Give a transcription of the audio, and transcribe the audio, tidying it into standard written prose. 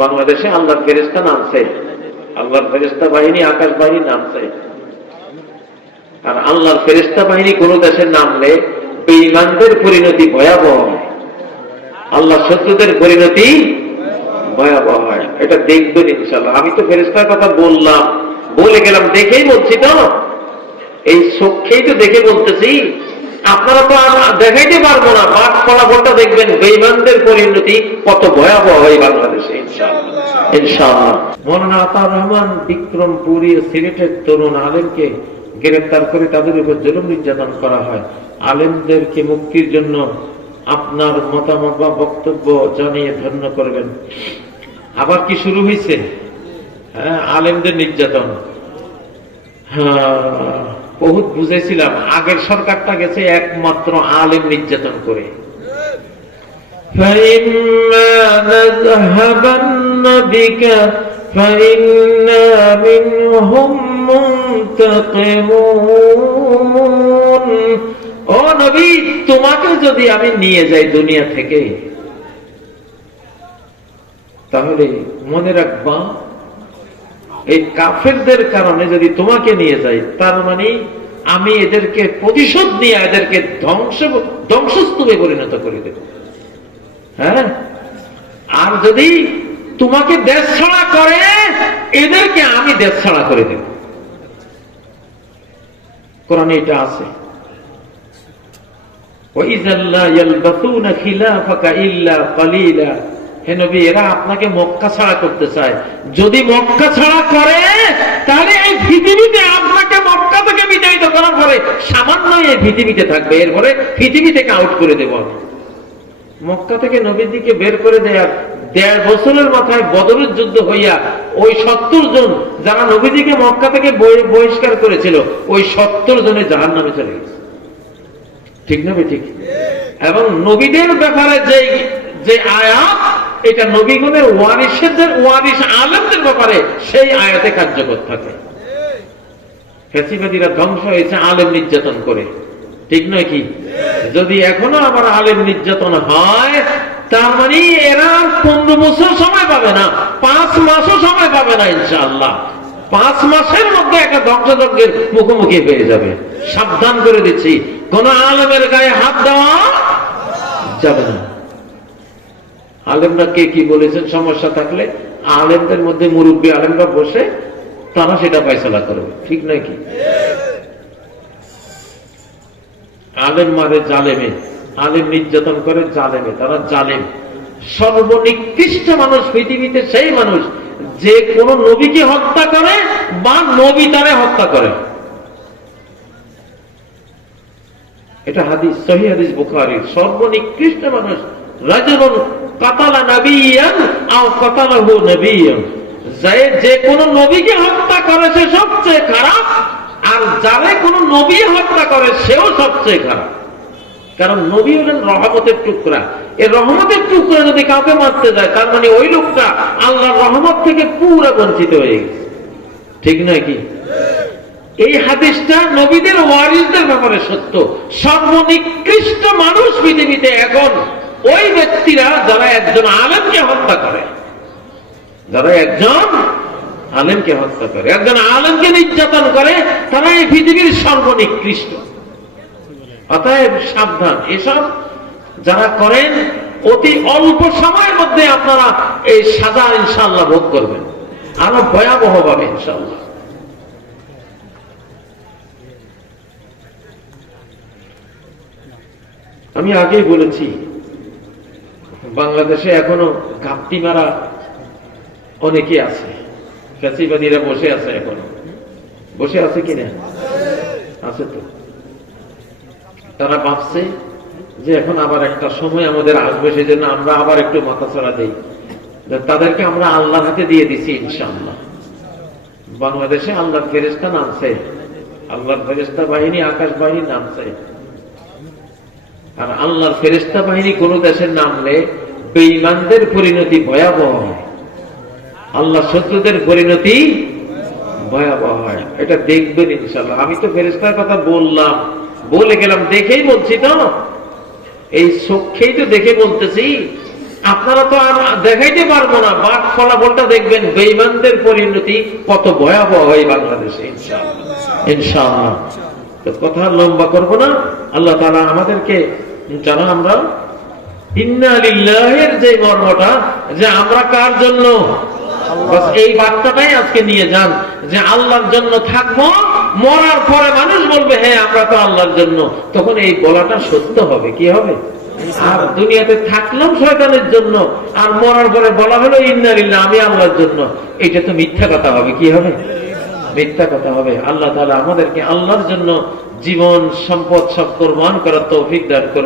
বাংলাদেশে আল্লাহর ফেরেশতা নামছে, আল্লাহর ফেরেশতা বাহিনী আকাশ বাহিনী নামছে। আর আল্লাহর ফেরেশতা বাহিনী কোন দেশের নামলে বেঈমানদের পরিণতি ভয়াবহ হয়, আল্লাহর শত্রুদের পরিণতি ভয়াবহ হয়। এটা দেখবেন ইনশাআল্লাহ। আমি তো ফেরেশতার কথা বললাম, বলে গেলাম, দেখেই বলছি তো, এই চোখেই তো দেখে বলতেছি। আপনারা তো দেখাইতে পারবো না, মাঠ ফলাফলটা দেখবেন বেঈমানদের পরিণতি কত ভয়াবহ হয় বাংলাদেশে ইনশাআল্লাহ। ইনশাআল্লাহ। মৌলানা আতাউর রহমান বিক্রমপুরী সিলেটের তরুণ আলেমকে গ্রেফতার করে তাদের উপর জুলুম নির্যাতন করা হয়। আলেমদেরকে মুক্তির জন্য আপনার মতামত বা বক্তব্য জানিয়ে ধন্য করবেন। আবার কি শুরু হয়েছে? হ্যাঁ, আলেমদের নির্যাতন। বহুত বুঝেছিলাম, আগের সরকারটা গেছে একমাত্র আলেম নির্যাতন করে। ও নবী, তোমাকে যদি আমি নিয়ে যাই দুনিয়া থেকে, তাহলে মনে রাখবা এই কাফেরদের কারণে যদি তোমাকে নিয়ে যাই, তার মানে আমি এদেরকে প্রতিশোধ নিয়ে এদেরকে ধ্বংসস্তূপে পরিণত করে দেব। হ্যাঁ, আর যদি তোমাকে দেশ ছাড়া করে, এদেরকে আমি দেশ ছাড়া করে দেব। কোরআনে এটা আছে। হে নবী, এরা আপনাকে মক্কা ছাড়া করতে চায়। যদি মক্কা ছাড়া করে, তাহলে এই পৃথিবীতে আপনাকে মক্কা থেকে বিতাড়িত করার পরে সামান্য এই পৃথিবীতে থাকবে, এরপরে পৃথিবী থেকে আউট করে দেব। মক্কা থেকে নবীজিকে বের করে দেয়ার 1.5 বছরের মাথায় বদরের যুদ্ধ হইয়া ওই 70 জন যারা নবীজিকে মক্কা থেকে বহিষ্কার করেছিল, ওই 70 জনে জাহান্নামে চলে গেছে। ঠিক না ঠিক? এবং নবীদের ব্যাপারে যে আয়াত, এটা নবীগণের ওয়ারিস আলেমদের ব্যাপারে সেই আয়াতে কার্যকর থাকে। ফ্যাসিবাদীরা ধ্বংস হয়েছে আলেম নির্যাতন করে, ঠিক নয় কি? যদি এখনো আবার আলেম নির্যাতন হয়, তার মানে এরা 15 বছর সময় পাবে না, 5 মাসও সময় পাবে না ইনশাআল্লাহ। 5 মাসের মধ্যে একটা ধ্বংসযজ্ঞের মুখোমুখি হয়ে যাবে। সাবধান করে দিচ্ছি, কোন আলেমের গায়ে হাত দেওয়া যাবে না। আলেমরা কে কি বলেছেন, সমস্যা থাকলে আলেমদের মধ্যে মুরব্বী আলেমরা বসে তারা সেটা ফয়সালা করবে, ঠিক নয় কি? আলেম মারে জালেমে, আলেম নির্যাতন করে জালেমে, তারা জালেম। সর্বনিকৃষ্ট মানুষ পৃথিবীতে সেই মানুষ যে কোন নবীকে হত্যা করে বা নবী তারে হত্যা করে। এটা হাদিস, সহিহ হাদিস বুখারীর। সর্বনিকৃষ্ট মানুষ রাজুলুন কাতালা নবিয়ান আও কাতালাহু নবিয়ান, যে কোন নবীকে হত্যা করে সে সবচেয়ে খারাপ, আর যারে কোন নবী হত্যা করে সেও সবচেয়ে খারাপ। কারণ নবী হলেন রহমতের টুকরা। এই রহমতের টুকরা যদি কাউকে মারতে যায়, তার মানে ওই লোকটা আল্লাহর রহমত থেকে পুরো বঞ্চিত হয়ে গেছে, ঠিক নয় কি? এই হাদিসটা নবীদের ওয়ারিসদের ব্যাপারে সত্য। সর্বনিকৃষ্ট মানুষ পৃথিবীতে এখন ওই ব্যক্তিরা যারা একজন আলেমকে হত্যা করে, যারা একজন আলেমকে হত্যা করে, একজন আলেমকে নির্যাতন করে, তারা এই পৃথিবীর সর্বনিকৃষ্ট। অতএব সাবধান, এসব যারা করেন অতি অল্প সময়ের মধ্যে আপনারা এই সাজা ইনশাআল্লাহ ভোগ করবেন, আরো ভয়াবহ ভাবে ইনশাআল্লাহ। আমি আগেই বলেছি, বাংলাদেশে এখনো ঘাপটি মারা অনেকে আছে। ফ্যাসিবাদীরা বসে আছে, এখনো বসে আছে কিনা? আছে তো। তারা ভাবছে যে এখন আবার একটা সময় আমাদের আসবে, সেজন্য আমরা আবার একটু মাথাছাড়া দেই। তাদেরকে আমরা আল্লাহর হাতে দিয়ে দিছি ইনশাআল্লাহ। বাংলাদেশে আল্লাহর ফেরেশতা নামছে, আল্লাহর ফেরেশতা বাহিনী আকাশ বাহিনী নামছে। আর আল্লাহর ফেরেশতা বাহিনী কোন দেশের নামলে বেঈমানদের পরিণতি ভয়াবহ হয়, আল্লাহ শত্রুদের পরিণতি ভয়াবহ হয়। এটা দেখবেন ইনশাআল্লাহ। আমি তো ফেরেশতার কথা বললাম, বলে গেলাম, দেখেই বলছি তো, এই চোখেই তো দেখে বলতেছি। আপনারা তো আর দেখাইতে পারবো না, বাট ফলাফলটা দেখবেন বেঈমানদের পরিণতি কত ভয়াবহ হয় বাংলাদেশে ইনশাআল্লাহ। তো কথা লম্বা করবো না। আল্লাহ তাআলা আমাদেরকে যারা আমরা ইন্না লিল্লাহির যে মর্মটা, যে আমরা কার জন্য, বাস এই বার্তাটাই আজকে নিয়ে যান যে আল্লাহর জন্য থাকবো। মরার পরে মানুষ বলবে হ্যাঁ আমরা তো আল্লাহর জন্য, তখন এই বলাটা সত্য হবে। কি হবে? আর দুনিয়াতে থাকলাম শয়তানের জন্য, আর মরার পরে বলা হলো ইন্না লিল্লাহ আমি আল্লাহর জন্য, এটা তো মিথ্যা কথা হবে। কি হবে? মিথ্যা কথা হবে। আল্লাহ তাআলা আমাদেরকে আল্লাহর জন্য জীবন সম্পদ সব কোরবান করার তৌফিক দান করুন।